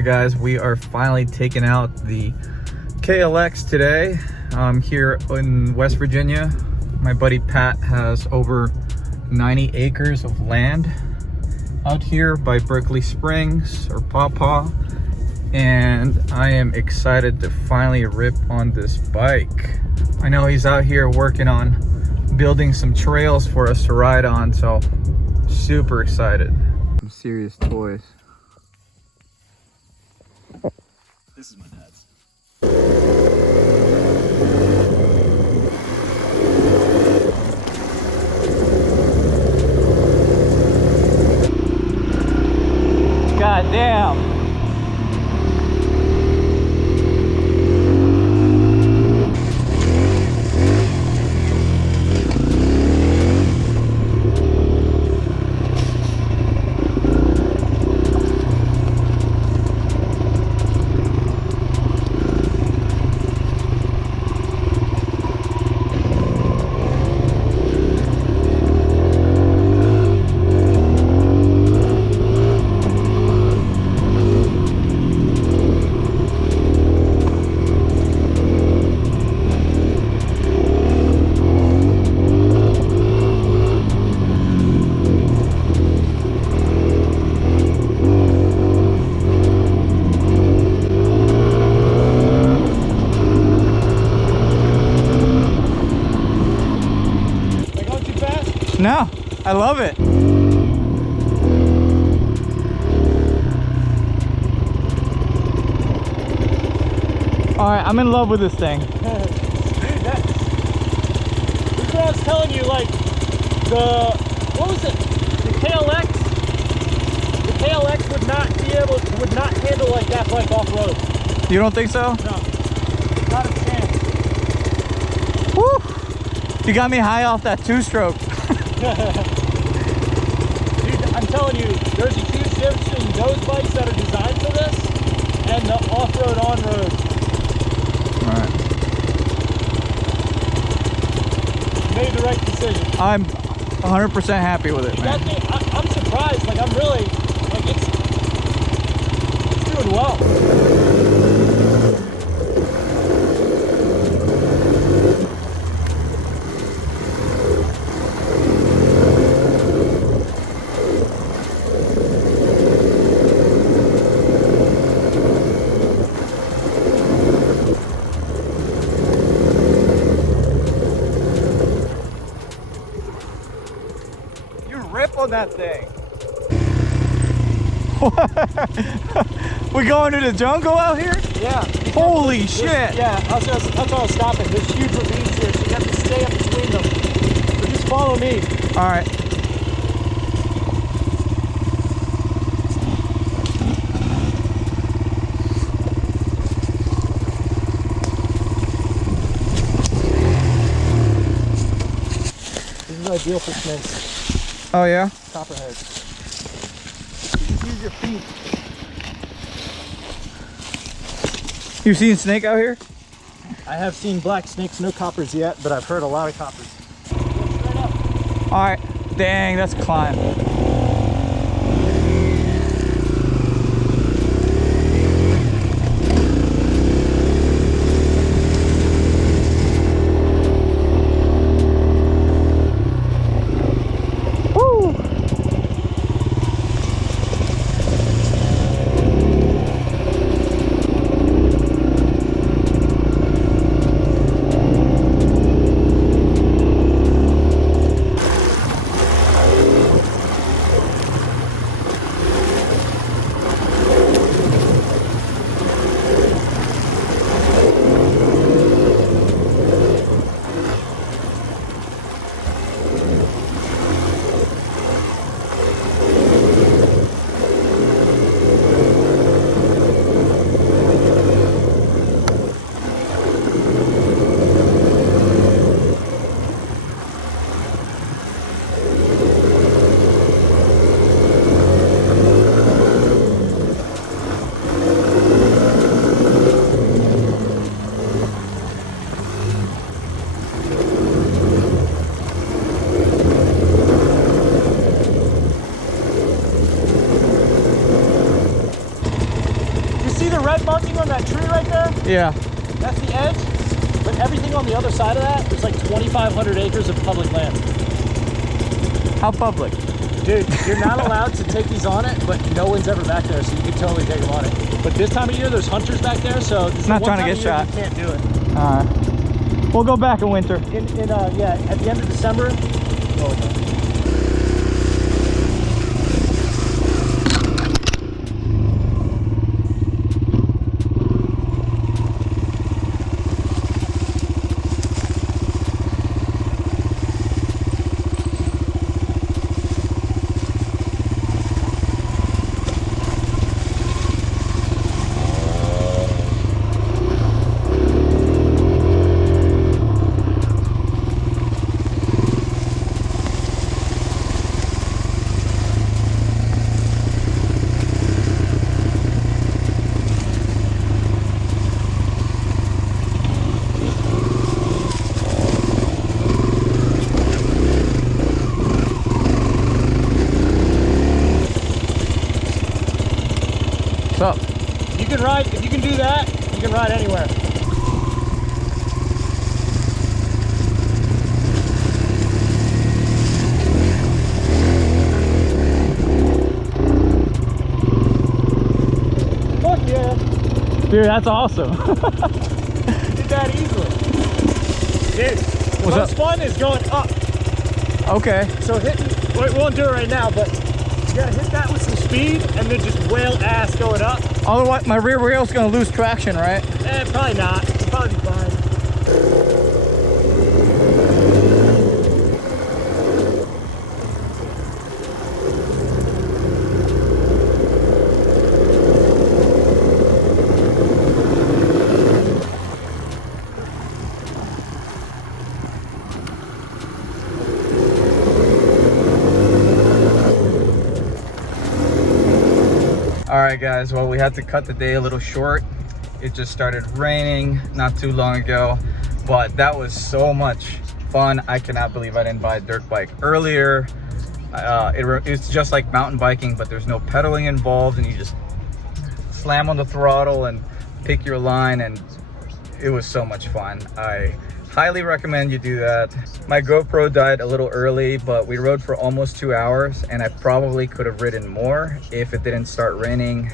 Alright guys, we are finally taking out the KLX today. I'm here in West Virginia. My buddy Pat has over 90 acres of land out here by Berkeley Springs or Pawpaw, and I am excited to finally rip on this bike. I know he's out here working on building some trails for us to ride on, so super excited. Some serious toys. This is my dad's. God damn. No, I love it. All right, I'm in love with this thing. Dude, this is what I was telling you, like, what was it? The KLX would not handle like that bike off-road. You don't think so? No, not a chance. Woo! You got me high off that two-stroke. Dude, I'm telling you, there's a huge difference between those bikes that are designed for this and the off-road, on-road. Alright. Made the right decision. I'm 100% happy with it, man. I'm surprised. Like, I'm really, like, it's doing well. Rip on that thing. We going to the jungle out here? Yeah. Holy shit. Yeah, that's what I was stopping. There's huge ravines here, so you have to stay up between them. So just follow me. All right. This is ideal for snakes. Oh yeah? Copperheads. Just use your feet. You seen snake out here? I have seen black snakes, no coppers yet, but I've heard a lot of coppers. Go straight up. All right. Dang, that's a climb. marking on that tree right there? Yeah. That's the edge. But everything on the other side of that is like 2,500 acres of public land. How public? Dude, you're not allowed to take these on it, but no one's ever back there, so you can totally take them on it. But this time of year, there's hunters back there, so this is Not the trying one to time get of year shot. You can't do it. We'll go back in winter. Yeah, at the end of December. Oh, no. What's up? You can ride, if you can do that, you can ride anywhere. Fuck yeah. Dude, that's awesome. Did that easily. Dude, What's most up? fun is going up. Okay. So hitting, we won't do it right now, but you gotta hit that with some speed and then just whale ass going up. Otherwise, my rear wheel's gonna lose traction, right? Probably not. It'll probably be fine. All right, guys. Well, we had to cut the day a little short. It just started raining not too long ago, but that was so much fun. I cannot believe I didn't buy a dirt bike earlier. It's just like mountain biking, but there's no pedaling involved, and you just slam on the throttle and pick your line, and it was so much fun. I highly recommend you do that. My GoPro died a little early, but we rode for almost 2 hours, and I probably could have ridden more if it didn't start raining.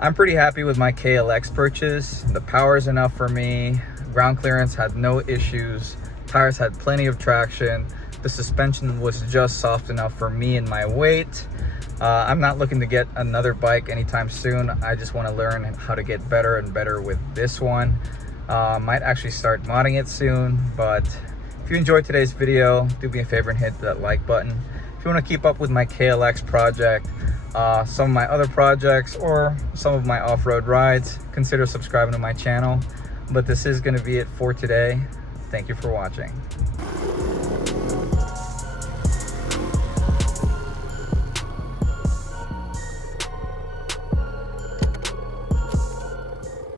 I'm pretty happy with my KLX purchase. The power is enough for me. Ground clearance had no issues. Tires had plenty of traction. The suspension was just soft enough for me and my weight. I'm not looking to get another bike anytime soon. I just want to learn how to get better and better with this one. Might actually start modding it soon, but if you enjoyed today's video, do me a favor and hit that like button. If you want to keep up with my KLX project, some of my other projects, or some of my off-road rides, consider subscribing to my channel. But this is going to be it for today. Thank you for watching.